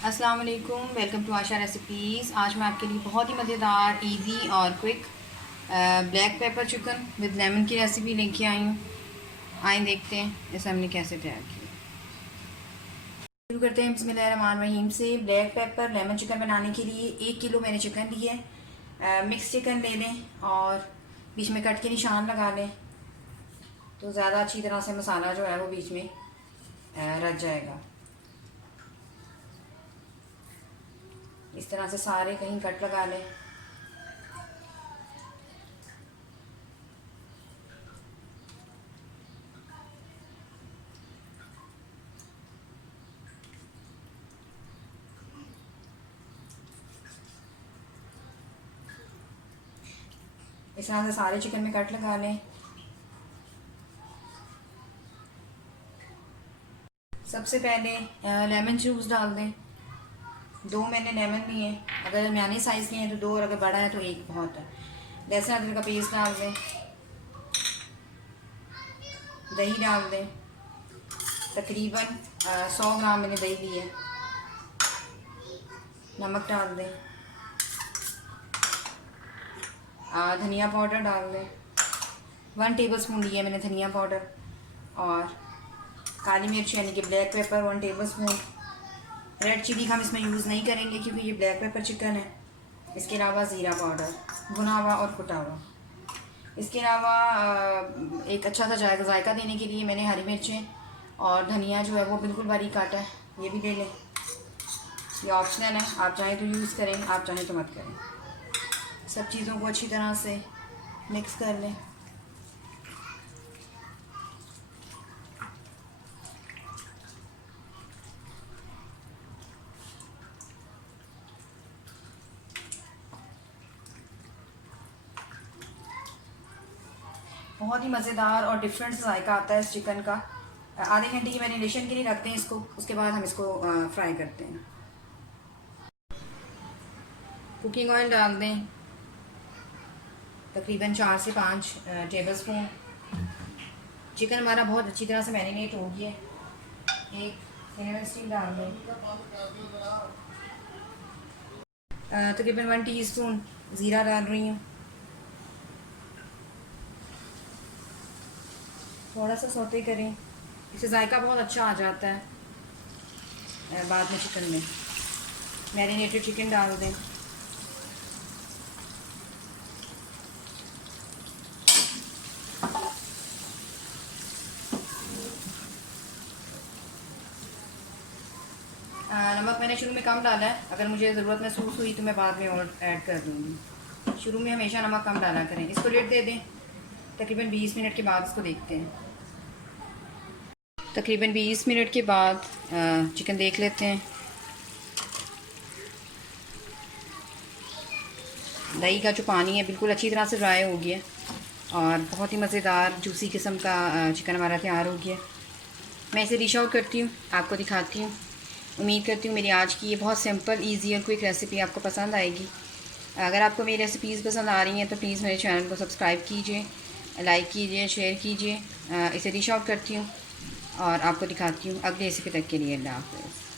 अस्सलाम वालेकुम, welcome to Asha recipes. आज मैं आपके लिए बहुत ही मज़ेदार, इजी और quick black pepper chicken with lemon की रेसिपी लेके आई हूँ। आइए देखते हैं इसे हमने कैसे तैयार किया। शुरू करते हैं बिस्मिल्लाहिर्रहमानिर्रहीम से। ब्लैक पेपर लेमन चिकन बनाने के लिए 1 किलो मैंने चिकन ली है। मिक्स चिकन ले लें और बीच में कट के निशान लगा लें, तो ज़्यादा अच्छी तरह से मसाला जो है वो बीच में रच जाएगा। इस तरह से सारे कहीं कट लगा लें। इस तरह से सारे चिकन में कट लगा लें। सबसे पहले लेमन जूस डाल दें। 2 मैंने लेमन लिए हैं, अगर दरमियाने साइज़ के हैं तो 2 और अगर बड़ा है तो 1 बहुत है। लहसुन अदरक का पेस्ट डाल दें। दही डाल दें। तकरीबन 100 ग्राम मैंने दही ली है। नमक डाल दें। धनिया पाउडर डाल दें। 1 टेबलस्पून लिया मैंने धनिया पाउडर। और काली मिर्च यानी कि black pepper 1 tablespoon. Red chilli हम इसमें यूज़ नहीं करेंगे क्योंकि ये ब्लैक पेपर चिकन है। इसके अलावा ज़ीरा पाउडर भुना हुआ और कुटा हुआ। इसके अलावा एक अच्छा सा जायका देने के लिए मैंने हरी मिर्चें और धनिया जो है वो बिल्कुल बारीक काटा है, ये भी ले लें। ये ऑप्शनल है, आप चाहें तो यूज़ करें, आप चाहें तो मत करें। सब चीज़ों को अच्छी तरह से मिक्स कर लें। बहुत ही मज़ेदार और डिफरेंट जायका आता है इस चिकन का। आधे घंटे की मैरिनेशन के लिए रखते हैं इसको, उसके बाद हम इसको फ्राई करते हैं। कुकिंग ऑयल डाल दें, तकरीबन 4 से 5 टेबलस्पून। चिकन हमारा बहुत अच्छी तरह से मैरिनेट हो गया है। एक सिनेमन स्टिक डाल दें। तकरीबन 1 टीस्पून ज़ीरा डाल रही हूँ। थोड़ा सा सौते करें, इससे जायका बहुत अच्छा आ जाता है। बाद में चिकन में मैरिनेटेड चिकन डाल दें। नमक मैंने शुरू में कम डाला है, अगर मुझे ज़रूरत महसूस हुई तो मैं बाद में और ऐड कर दूँगी। शुरू में हमेशा नमक कम डाला करें। इसको लिड दे दें। तकरीबन 20 मिनट के बाद इसको देखते हैं। तकरीबन 20 मिनट के बाद चिकन देख लेते हैं। दही का जो पानी है बिल्कुल अच्छी तरह से ड्राई हो गया और बहुत ही मज़ेदार जूसी किस्म का चिकन हमारा तैयार हो गया। मैं इसे डिश आउट करती हूँ, आपको दिखाती हूँ। उम्मीद करती हूँ मेरी आज की ये बहुत सिंपल, इजी और क्विक रेसिपी आपको पसंद आएगी। अगर आपको मेरी रेसिपीज़ पसंद आ रही हैं तो प्लीज़ मेरे चैनल को सब्सक्राइब कीजिए, लाइक कीजिए, शेयर कीजिए। इसे डिश आउट करती हूँ और आपको दिखाती हूँ। अगली रेसिपी तक के लिए अल्लाह हाफ़िज़।